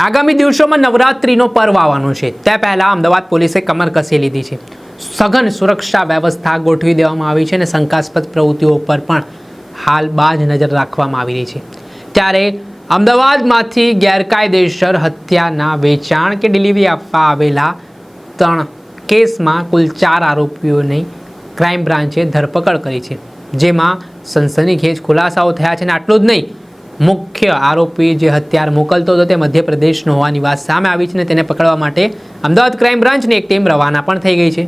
આગામી દિવસોમાં નવરાત્રીનો પર્વ આવવાનો છે તે પહેલાં અમદાવાદ પોલીસે કમર કસી લીધી છે। સઘન સુરક્ષા વ્યવસ્થા ગોઠવી દેવામાં આવી છે અને શંકાસ્પદ પ્રવૃત્તિઓ પર પણ હાલ બાજ નજર રાખવામાં આવી રહી છે। ત્યારે અમદાવાદમાંથી ગેરકાયદેસર હત્યાના વેચાણ કે ડિલિવરી આપવા આવેલા 3 કેસમાં કુલ 4 આરોપીઓની ક્રાઇમ બ્રાન્ચે ધરપકડ કરી છે, જેમાં સનસનીખેજ ખુલાસાઓ થયા છે। અને આટલું જ નહીં, મુખ્ય આરોપી જે હથિયાર મોકલતો હતો તે મધ્યપ્રદેશનો હોવાની વાત સામે આવી છે અને તેને પકડવા માટે અમદાવાદ ક્રાઇમ બ્રાન્ચની એક ટીમ રવાના પણ થઈ ગઈ છે।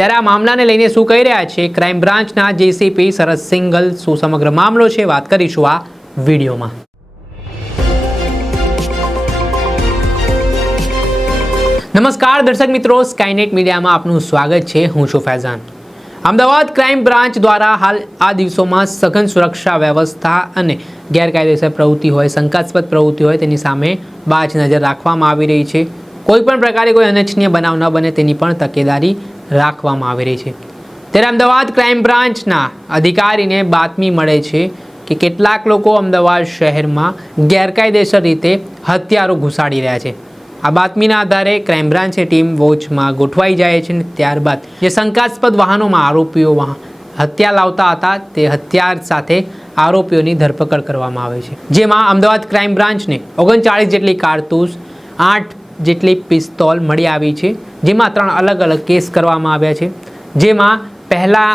ત્યારે આ મામલાને લઈને શું કહી રહ્યા છે ક્રાઇમ બ્રાન્ચના જેસીપી શરદ સિંઘલ, શું સમગ્ર મામલો છે, વાત કરીશું આ વિડીયોમાં। નમસ્કાર દર્શક મિત્રો, સ્કાયનેટ મીડિયામાં આપનું સ્વાગત છે। હું છું ફૈઝાન। અમદાવાદ ક્રાઇમ બ્રાન્ચ દ્વારા હાલ આ દિવસોમાં સઘન સુરક્ષા વ્યવસ્થા અને ગેરકાયદેસર પ્રવૃત્તિ હોય, શંકાસ્પદ પ્રવૃત્તિ હોય તેની સામે બાજ નજર રાખવામાં આવી રહી છે। કોઈપણ પ્રકારે કોઈ અનિચ્છનીય બનાવ ન બને તેની પણ તકેદારી રાખવામાં આવી રહી છે। ત્યારે અમદાવાદ ક્રાઇમ બ્રાન્ચના અધિકારીને બાતમી મળે છે કે કેટલાક લોકો અમદાવાદ શહેરમાં ગેરકાયદેસર રીતે હથિયારો ઘુસાડી રહ્યા છે। આ બાતમીના આધારે ક્રાઇમ બ્રાન્ચની ટીમ વોચમાં ગોઠવાઈ જાય છે અને ત્યારબાદ જે શંકાસ્પદ વાહનોમાં આરોપીઓ હથિયાર લાવતા હતા તે હથિયાર સાથે આરોપીઓની ધરપકડ કરવામાં આવે છે, જેમાં અમદાવાદ ક્રાઇમ બ્રાન્ચને 39 જેટલી કારતૂસ, 8 જેટલી પિસ્તોલ મળી આવી છે, જેમાં 3 અલગ અલગ કેસ કરવામાં આવ્યા છે। જેમાં પહેલા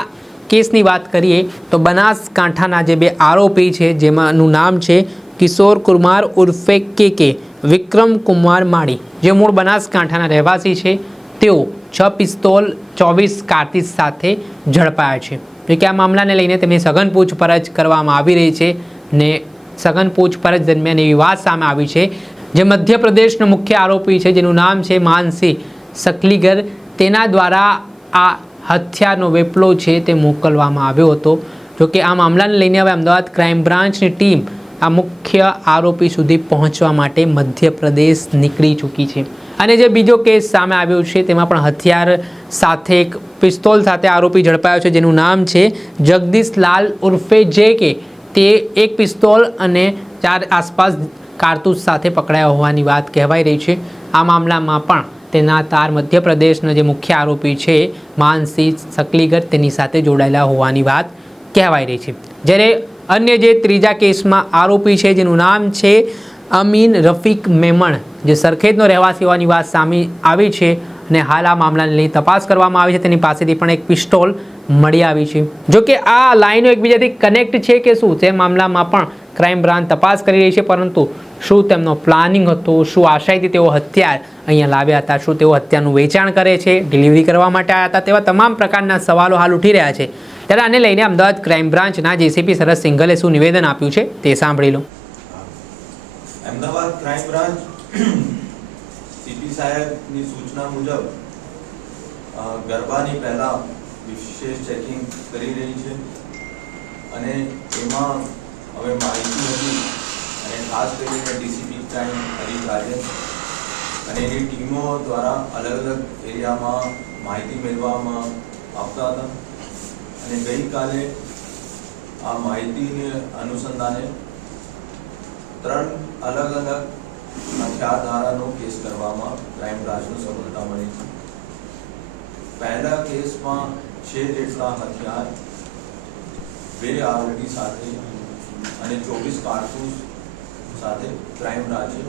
કેસની વાત કરીએ તો બનાસકાંઠાના જે 2 આરોપી છે, જેમાંનું નામ છે કિશોર કુમાર ઉર્ફે કે વિક્રમ કુમાર માળી, જે મૂળ બનાસકાંઠાના રહેવાસી છે। તેઓ 6 પિસ્તોલ, 24 કારતૂસ સાથે ઝડપાયા છે। જો કે આ મામલાને લઈને તેમની સઘન પૂછપરછ કરવામાં આવી રહી છે ને સઘન પૂછપરછ દરમિયાન એવી વાત સામે આવી છે જે મધ્યપ્રદેશનો મુખ્ય આરોપી છે, જેનું નામ છે માનસી સકલીગર, તેના દ્વારા આ હથિયારનો વેપલો છે તે મોકલવામાં આવ્યો હતો। જો કે આ મામલાને લઈને હવે અમદાવાદ ક્રાઇમ બ્રાન્ચની ટીમ આ મુખ્ય આરોપી સુધી પહોંચવા માટે મધ્યપ્રદેશ નીકળી ચૂકી છે। અને જે બીજો કેસ સામે આવ્યો છે તેમાં પણ હથિયાર સાથે એક પિસ્તોલ સાથે આરોપી ઝડપાયો છે, જેનું નામ છે જગદીશ લાલ ઉર્ફે કે તે 1 પિસ્તોલ અને 4 આસપાસ કારતૂસ સાથે પકડાયા હોવાની વાત કહેવાઈ રહી છે। આ મામલામાં પણ તેના તાર મધ્યપ્રદેશનો જે મુખ્ય આરોપી છે માનસી સકલીગર તેની સાથે જોડાયેલા હોવાની વાત કહેવાઈ રહી છે। જ્યારે અન્ય જે ત્રીજા કેસમાં આરોપી છે, જેનું નામ છે અમીન રફીક મેમણ, જે સરખેજનો રહેવાસી હોવાની વાત સામે આવી છે અને હાલ આ મામલાને લઈ તપાસ કરવામાં આવી છે। તેની પાસેથી પણ 1 પિસ્તોલ મળી આવી છે। જો કે આ લાઈનો એકબીજાથી કનેક્ટ છે કે શું, તે મામલામાં પણ ક્રાઇમ બ્રાન્ચ તપાસ કરી રહી છે, પરંતુ શું તેમનો પ્લાનિંગ હતો, શું આશયથી તેઓ હથિયાર અહીંયા લાવ્યા હતા, શું તેઓ હથિયારનું વેચાણ કરે છે, ડિલિવરી કરવા માટે આવ્યા હતા, તેવા તમામ પ્રકારના સવાલો હાલ ઉઠી રહ્યા છે। ત્યારે આને લઈને અમદાવાદ ક્રાઇમ બ્રાન્ચના જેસીપી શરદ સિંઘલે શું નિવેદન આપ્યું છે તે સાંભળી લો। અમદાવાદ ક્રાઇમ બ્રાન્ચ સીપી સાહેબની સૂચના મુજબ ગરબાની પહેલા વિશેષ ચેકિંગ કરી રહી છે અને એમાં હવે માહિતી હતી અને ખાસ કરીને ડીસીપી ક્રાઇમ હરીશ રાજન અને એની ટીમો દ્વારા અલગ અલગ એરિયામાં માહિતી મેળવવામાં આવતા હતા અને ગઈકાલે આ માહિતીને અનુસંધાને 3 અલગ અલગ હથિયાર ધારાનો કેસ કરવામાં ક્રાઇમ બ્રાન્ચને સફળતા મળી છે। પહેલા કેસમાં 6 જેટલા હથિયાર 2 આરોપી સાથે અને 24 કારતૂસ સાથે ક્રાઇમ બ્રાન્ચે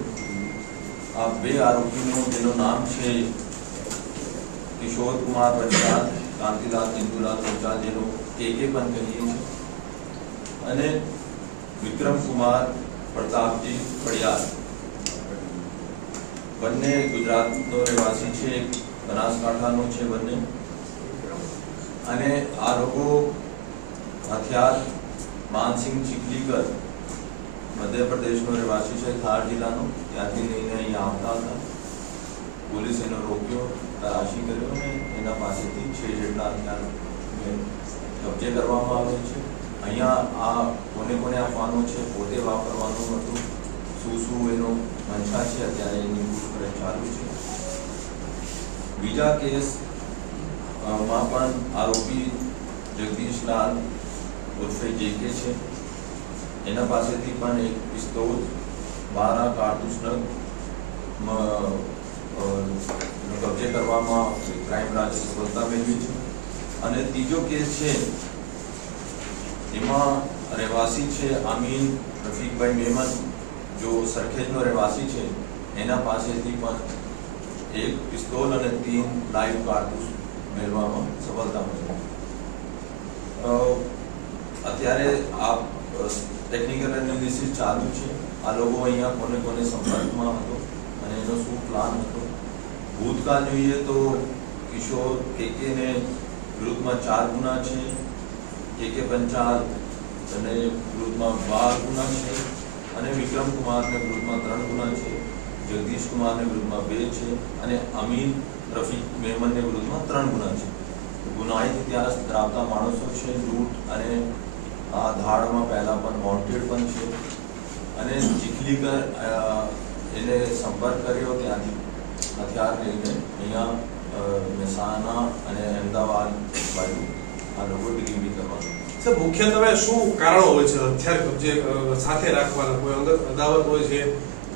આ 2 આરોપીનું, જેનું નામ છે કિશોર કુમાર પંચાલ, કાંતિલાલ ઇન્દુલાલ પંચાલ, જેનો કે પણ કહીએ છીએ, અને વિક્રમ કુમાર પ્રતાપજી પડિયાર, બંને ગુજરાતનો રહેવાસી છે, બનાસકાંઠાનો છે બંને। અને આ લોકો હથિયાર માનસિંહ ચીખલીકર, મધ્યપ્રદેશનો રહેવાસી છે, થાર જિલ્લાનો, ત્યાંથી લઈને અહીંયા આવતા હતા। પોલીસ એનો રોક્યો, તલાશી કર્યો અને એના પાસેથી 6 જેટલા હથિયાર કબજે કરવામાં આવે છે। અહીંયા આ કોને આપવાનું છે, પોતે વાપરવાનું હતું, શું એનો મંશા છે, અત્યારે એની પૂછપરછ ચાલુ છે। બીજા કેસ માં પણ આરોપી જગદીશ લાલ ઉર્ફે કે છે, એના પાસેથી પણ 1 પિસ્તોલ, 12 કારતૂસ નગ કબજે કરવામાં ક્રાઇમ બ્રાન્ચે સફળતા મેળવી છે. અને ત્રીજો કેસ છે એમાં રહેવાસી છે આમીન રફીકભાઈ મેમન, જો સરખેજનો રહેવાસી છે, એના પાસેથી પણ એક પિસ્તોલ અને 3 લાઈવ કારતૂસ મેળવવામાં સફળતા મળી. અત્યારે આ ટેકનિકલ એનાલિસિસ ચાલુ છે. આ લોકો અહીંયા કોને કોને સંપર્કમાં હતો અને એનો શું પ્લાન હતો. ભૂતકાળ જોઈએ તો કિશોર કેને વિરુદ્ધમાં 4 ગુના છે, કે પંચાલ અને વિરુદ્ધમાં 12 ગુના છે, અને વિક્રમ કુમારને વિરુદ્ધમાં 3 ગુના છે, જગદીશ કુમારને વિરુદ્ધમાં 2 છે, અને અમીન રફીક મેમનને વિરુદ્ધમાં 3 ગુના છે. ગુનાહિત ઇતિહાસ ધરાવતા માણસો છે. લૂંટ અને આ ધાડમાં પહેલા પણ વોન્ટેડ પણ છે. અને ચીખલીકર એને સંપર્ક કર્યો, ત્યાંથી હથિયાર લઈને અહીંયા મહેસાણા અને અમદાવાદ બાજુ આ લોકો ડિલિવરી કરવાનું. સર, મુખ્યત્વે શું કારણો હોય છે હથિયાર કબજે સાથે રાખવાના? કોઈ અદાવત હોય છે,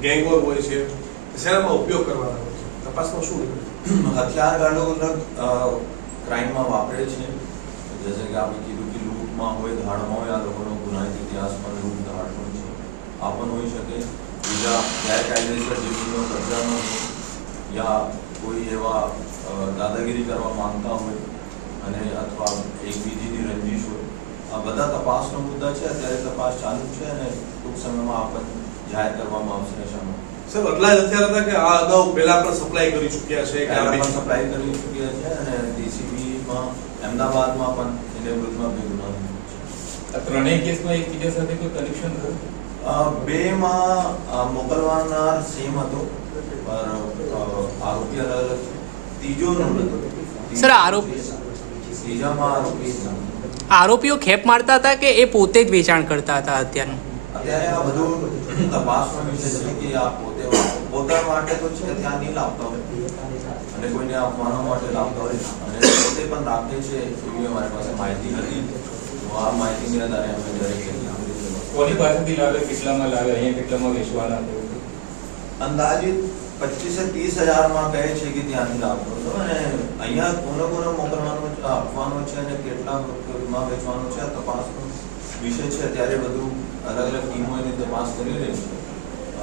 ગેંગવોર હોય છે, શેનામાં ઉપયોગ કરવાના હોય છે? તપાસમાં શું નીકળે? હથિયાર ગાડો ક્રાઇમમાં વાપરે છે. જैसे કે આપણે કીધું કે લૂંટમાં હોય, ધાડમાં હોય, આ લોકોનો ગુનાહિત ઇતિહાસ પણ લૂંટ ધાડ પણ છે. આ પણ હોઈ શકે. બીજા ગેરકાયદેસર જમીનનો કબજાનો હોય, યા કોઈ એવા દાદાગીરી કરવા માંગતા હોય, અને અથવા એકબીજીની રંજીશ હોય. આ બધા તપાસનો મુદ્દા છે. અત્યારે તપાસ ચાલુ છે અને ટૂંક સમયમાં આપણને જાહેર કરવામાં આવશે. નશામાં સર, એટલા જ હથિયાર હતા કે આ અગાઉ પહેલા પણ સપ્લાય કરી ચૂક્યા છે, કે આ પણ સપ્લાય કરી ચૂક્યા છે, અને ડીસીબીમાં અમદાવાદમાં પણ એને વિરુદ્ધમાં 2 ગુના છે. આ ત્રણેય કેસમાં એકબીજા સાથે કોઈ કનેક્શન હતું? બેમાં મોકલવાનાર સેમ હતો, પણ આરોપી અલગ અલગ છે. ત્રીજો નંબર સર, ત્રીજામાં આરોપીઓ ખેપ મારતા હતા કે એ પોતે જ વેચાણ કરતા હતા હથિયારનું? અત્યારે આ બધું તપાસનો વિષય છે કે આ પોતા માટે તો છે ધ્યાન નહીં લાવતા હોય, અને કોઈને આપવાના માટે લાવતા હોય, અને પોતે પણ રાખે છે એવી અમારી પાસે માહિતી હતી. તો આ માહિતીને આધારે અમે દરેક કોની પાસેથી લાવે, કેટલામાં લાવે, અહીંયા કેટલામાં વેચવાના? અંદાજિત 25 થી 30 હજારમાં કહે છે કે ત્યાંથી લાવતો હતો, અને અહીંયા કોને કોને મોકલવાનું આપવાનો છે અને કેટલામાં વેચવાનું છે આ તપાસનો વિષય છે. અત્યારે બધું અલગ અલગ ટીમો એની તપાસ કરી રહી છે,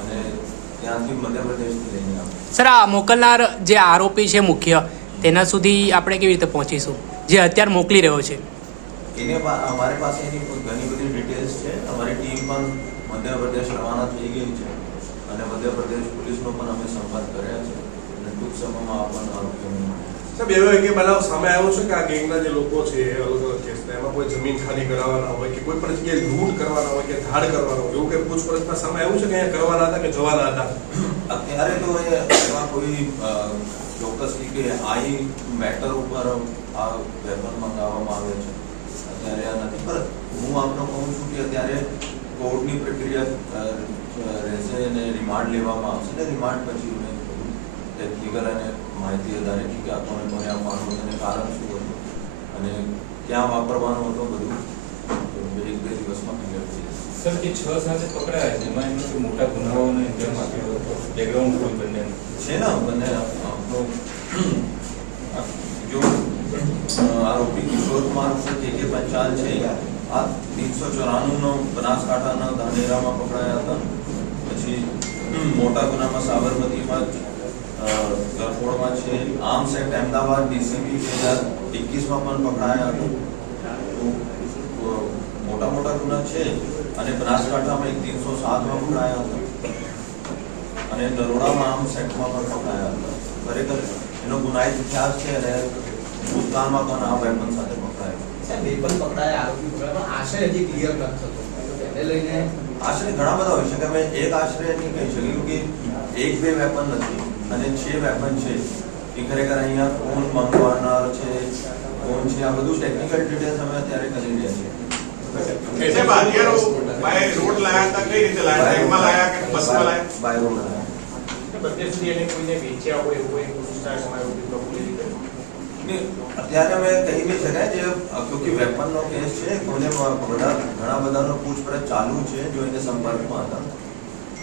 અને ત્યાંથી મધ્યપ્રદેશથી લઈને આવે. સર, આ મોકલનાર જે આરોપી છે મુખ્ય, તેના સુધી આપણે કેવી રીતે પહોંચીશું, જે અત્યારે મોકલી રહ્યો છે? એને અમારી પાસે એની ઘણી બધી ડિટેલ્સ છે. અમારી ટીમ પણ મધ્યપ્રદેશ રવાના થઈ ગઈ છે, અને મધ્યપ્રદેશ પોલીસનો પણ અમે સંપર્ક કર્યા છે, અને ટૂંક સમયમાં આપણને આરોપીઓને સાહેબ, એવો એક બનાવ સામે આવ્યો છે કે આ ગેંગના જે લોકો છે અલગ અલગ કેસના, એમાં કોઈ જમીન ખાલી કરાવવાના હોય, કે કોઈ પણ જગ્યાએ લૂંટ કરવાના હોય, કે ધાડ કરવાનો હોય, એવું કે પૂછપરછમાં સામે આવ્યું છે કે અહીંયા કરવાના હતા કે જવાના હતા? અત્યારે તો એમાં કોઈ ચોક્કસલી કે આઈ મેટર ઉપર આ વેપન મંગાવવામાં આવે છે અત્યારે આ નથી. પણ હું આપને કહું છું કે અત્યારે કોર્ટની પ્રક્રિયા રહેશે અને રિમાન્ડ લેવામાં આવશે, ને રિમાન્ડ પછી અમે ટેકનિકલ અને માહિતી આધારે કે આ કોને કોને આપવાનું હતું અને કારણ શું હતું અને ક્યાં વાપરવાનું હતું, બધું 1-2 દિવસમાં ક્લિયર થઈ જશે. સર, જે 6 સાથે પકડાયા છે એમાં એમને મોટા ગુનાઓને અંજામ આપ્યો હતો, બેકગ્રાઉન્ડ કોઈ બંને છે ને બંને આપણો જો આરોપી કિશોર કુમાર કે પંચાલ છે, આ 394નો બનાસકાંઠાના ધાનેરામાં પકડાયા હતા. પછી મોટા ગુનામાં સાબરમતીમાં ગરફોડમાં છે. આર્મ્સ એક્ટ અમદાવાદ ડીસીબી 2021માં પણ પકડાયા હતા. તો મોટા મોટા ગુના છે. અને બનાસકાંઠામાં 307માં પકડાયા હતા, અને નરોડામાં આર્મ્સ એક્ટમાં પણ પકડાયા હતા. ખરેખર એનો ગુનાહિત ઇતિહાસ છે, અને ભૂતકાળમાં પણ આ વેપન સાથે પકડાયા. આશરે હજી ક્લિયર નથી થતો. એને લઈને આશરે ઘણા બધા હોય છે કે અમે એક આશરે નહીં કહી શકીએ કે 1-2 વેપન નથી અને 6 વેપન છે. એ ખરેખર અહીંયા કોણ મંગવાનાર છે, કોણ છે, આ બધું ટેકનિકલ ડિટેલ્સ અમે અત્યારે કરી રહ્યા છીએ. સાહેબ, હથિયારો બાય રોડ લાયા હતા, કઈ રીતે લાયા? ટ્રેનમાં લાયા કે બસમાં લાયા? બાય રોડ લાયા. બધે સુધી એને કોઈને વેચ્યા હોય એવું કોઈ પૂછતાછ અમારી પ્રભુની રીતે અત્યારે અમે કહી નહીં શકાય, જે ક્યોંકિ વેપનનો કેસ છે, કોઈને ઘણા બધાનો પૂછપરછ ચાલુ છે જો એને સંપર્કમાં હતા.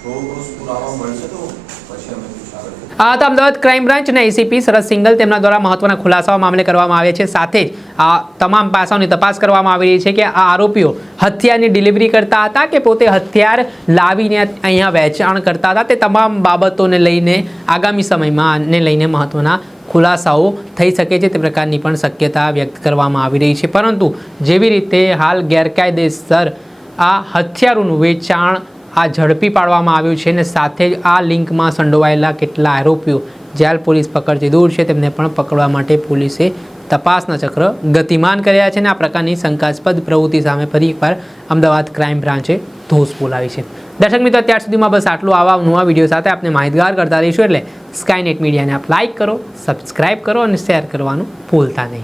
ઠોસ પુરાવા મળશે તો પછી અમે કુછ આગળ કરીશું. આ હતા અમદાવાદ ક્રાઇમ બ્રાન્ચના એસીપી શરદ સિંઘલ. તેમના દ્વારા મહત્વના ખુલાસાઓ મામલે કરવામાં આવ્યા છે. સાથે જ આ તમામ પાસાઓની તપાસ કરવામાં આવી રહી છે કે આ આરોપીઓ હથિયારની ડિલિવરી કરતા હતા કે પોતે હથિયાર લાવીને અહીંયા વેચાણ કરતા હતા. તે તમામ બાબતોને લઈને આગામી સમયમાં આને લઈને મહત્વના ખુલાસાઓ થઈ શકે છે તે પ્રકારની પણ શક્યતા વ્યક્ત કરવામાં આવી રહી છે. પરંતુ જેવી રીતે હાલ ગેરકાયદેસર આ હથિયારોનું વેચાણ આ ઝડપી પાડવામાં આવ્યું છે અને સાથે જ આ લિંકમાં સંડોવાયેલા કેટલા આરોપીઓ જેલ પોલીસ પકડથી દૂર છે તેમને પણ પકડવા માટે પોલીસે તપાસના ચક્ર ગતિમાન કર્યા છે અને આ પ્રકારની શંકાસ્પદ પ્રવૃત્તિ સામે ફરી એકવાર અમદાવાદ ક્રાઇમ બ્રાન્ચે ધોષ બોલાવી છે. દર્શક મિત્રો, અત્યાર સુધીમાં બસ આટલું. આવા નવા વિડીયો સાથે આપને માહિતગાર કરતા રહીશું. એટલે સ્કાયનેટ મીડિયાને આપ લાઇક કરો, સબસ્ક્રાઇબ કરો અને શેર કરવાનું ભૂલતા નહીં.